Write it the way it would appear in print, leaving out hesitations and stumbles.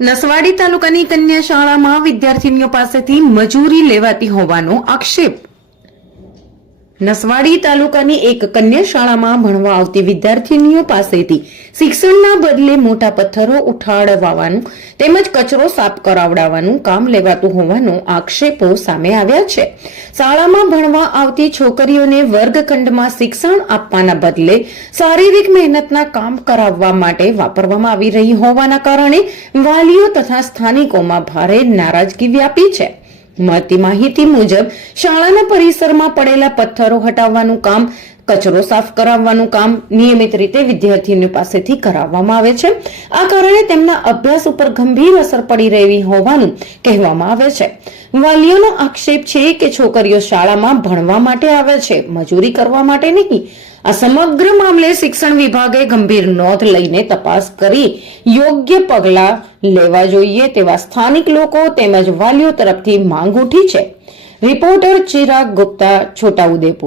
નસવાડી તાલુકાની કન્યા શાળામાં વિદ્યાર્થીનીઓ પાસેથી મજૂરી લેવાતી હોવાનો આક્ષેપ. નસવાડી તાલુકાની એક કન્યા શાળામાં ભણવા આવતી વિદ્યાર્થીનીઓ પાસેથી શિક્ષણના બદલે મોટા પથ્થરો ઉઠાડવાનું તેમજ કચરો સાફ કરાવડાવવાનું કામ લેવાતું હોવાનો આક્ષેપો સામે આવ્યા છે. શાળામાં ભણવા આવતી છોકરીઓને વર્ગખંડમાં શિક્ષણ આપવાના બદલે શારીરિક મહેનતના કામ કરાવવા માટે વાપરવામાં આવી રહી હોવાના કારણે વાલીઓ તથા સ્થાનિકોમાં ભારે નારાજગી વ્યાપી છે. મળતી માહિતી મુજબ શાળાના પરિસરમાં પડેલા પથ્થરો હટાવવાનું કામ, કચરો સાફ કરાવવાનું કામ નિયમિત રીતે વિદ્યાર્થીઓ પાસેથી કરાવવામાં આવે છે. આ કારણે તેમના અભ્યાસ ઉપર ગંભીર અસર પડી રહી હોવાનું કહેવામાં આવે છે. વાલીઓનો આક્ષેપ છે કે છોકરીઓ શાળામાં ભણવા માટે આવે છે, મજૂરી કરવા માટે નહીં. આ સમગ્ર મામલે શિક્ષણ વિભાગે ગંભીર નોંધ લઈને તપાસ કરી યોગ્ય પગલાં લેવા જોઈએ તેવા સ્થાનિક લોકો તેમજ વાલીઓ તરફથી માંગ ઉઠી છે. રિપોર્ટર ચિરાગ ગુપ્તા, છોટાઉદેપુર.